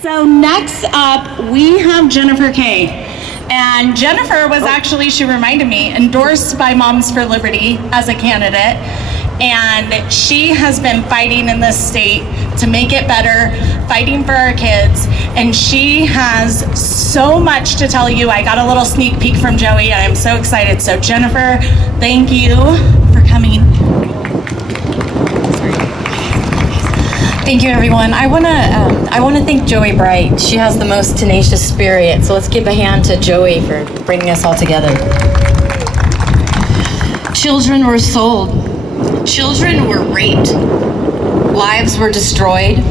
So next up, we have Jennifer Kay. And Jennifer was actually, she reminded me, endorsed by Moms for Liberty as a candidate. And she has been fighting in this state to make it better, fighting for our kids. And she has so much to tell you. I got a little sneak peek from Joey, and I'm so excited. So Jennifer, thank you for coming. Thank you, everyone. I wanna thank Joey Bright. She has the most tenacious spirit. So let's give a hand to Joey for bringing us all together. Children were sold. Children were raped. Lives were destroyed.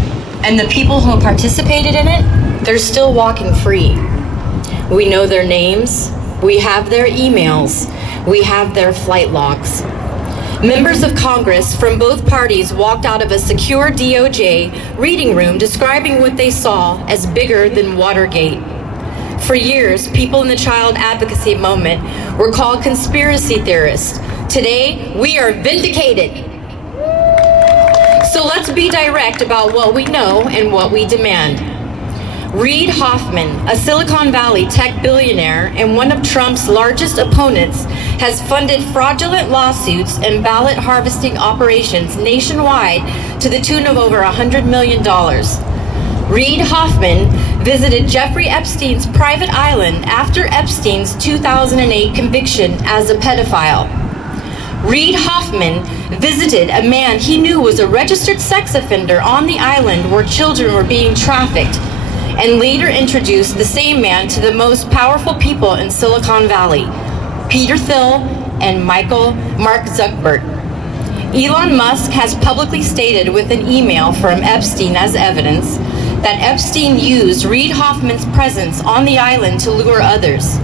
And the people who participated in it, they're still walking free. We know their names. We have their emails. We have their flight logs. Members of Congress from both parties walked out of a secure DOJ reading room describing what they saw as bigger than Watergate. For years, people in the child advocacy movement were called conspiracy theorists. Today, we are vindicated. So let's be direct about what we know and what we demand. Reid Hoffman, a Silicon Valley tech billionaire and one of Trump's largest opponents, has funded fraudulent lawsuits and ballot harvesting operations nationwide to the tune of over $100 million. Reid Hoffman visited Jeffrey Epstein's private island after Epstein's 2008 conviction as a pedophile. Reid Hoffman visited a man he knew was a registered sex offender on the island where children were being trafficked, and later introduced the same man to the most powerful people in Silicon Valley, Peter Thiel and Mark Zuckerberg. Elon Musk has publicly stated with an email from Epstein as evidence that Epstein used Reid Hoffman's presence on the island to lure others.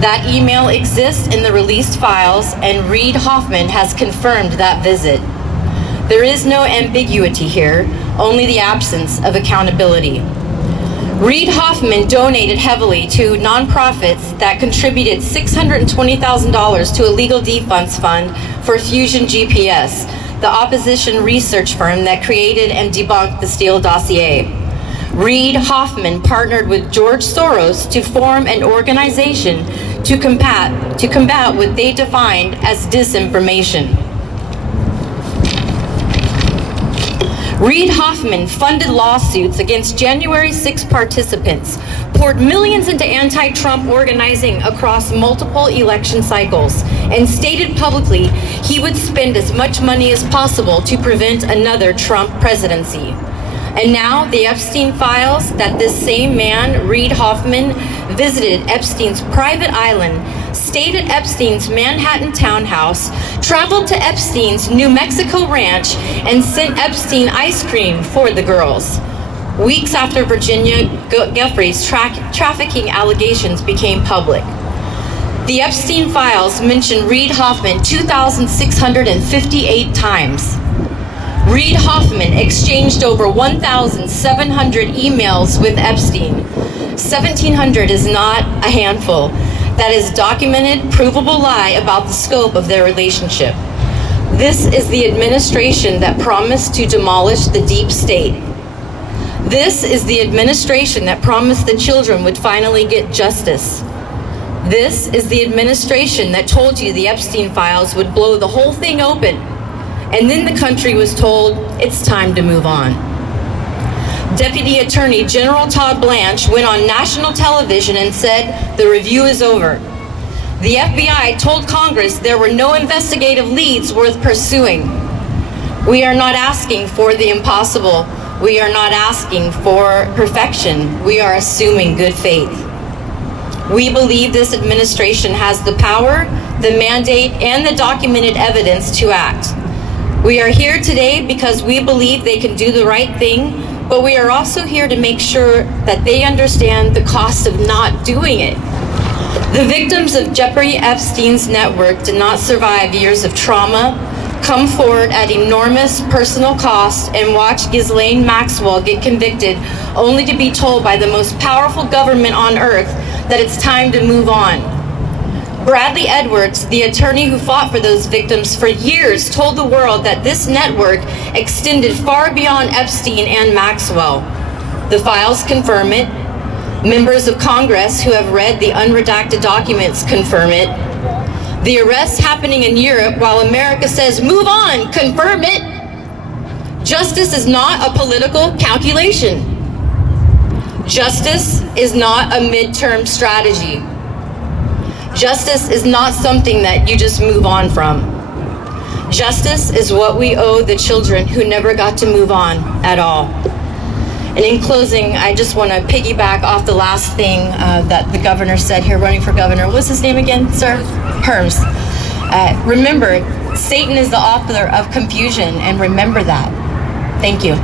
That email exists in the released files, and Reid Hoffman has confirmed that visit. There is no ambiguity here, only the absence of accountability. Reid Hoffman donated heavily to nonprofits that contributed $620,000 to a legal defense fund for Fusion GPS, the opposition research firm that created and debunked the Steele dossier. Reid Hoffman partnered with George Soros to form an organization to combat what they defined as disinformation. Reid Hoffman funded lawsuits against January 6 participants, poured millions into anti-Trump organizing across multiple election cycles, and stated publicly he would spend as much money as possible to prevent another Trump presidency. And now the Epstein Files, that this same man, Reid Hoffman, visited Epstein's private island, stayed at Epstein's Manhattan townhouse, traveled to Epstein's New Mexico ranch, and sent Epstein ice cream for the girls. Weeks after Virginia Giuffre's trafficking allegations became public. The Epstein Files mention Reid Hoffman 2,658 times. Reid Hoffman exchanged over 1,700 emails with Epstein. 1,700 is not a handful. That is documented, provable lie about the scope of their relationship. This is the administration that promised to demolish the deep state. This is the administration that promised the children would finally get justice. This is the administration that told you the Epstein Files would blow the whole thing open. And then the country was told it's time to move on. Deputy Attorney General Todd Blanche went on national television and said the review is over. The FBI told Congress there were no investigative leads worth pursuing. We are not asking for the impossible. We are not asking for perfection. We are assuming good faith. We believe this administration has the power, the mandate, and the documented evidence to act. We are here today because we believe they can do the right thing, but we are also here to make sure that they understand the cost of not doing it. The victims of Jeffrey Epstein's network did not survive years of trauma, come forward at enormous personal cost, and watch Ghislaine Maxwell get convicted only to be told by the most powerful government on earth that it's time to move on. Bradley Edwards, the attorney who fought for those victims for years, told the world that this network extended far beyond Epstein and Maxwell. The files confirm it. Members of Congress who have read the unredacted documents confirm it. The arrests happening in Europe while America says, move on, confirm it. Justice is not a political calculation. Justice is not a midterm strategy. Justice is not something that you just move on from. Justice is what we owe the children who never got to move on at all. And in closing, I just want to piggyback off the last thing that the governor said here, running for governor. What's his name again, sir? Herms. Remember, Satan is the author of confusion, and remember that. Thank you.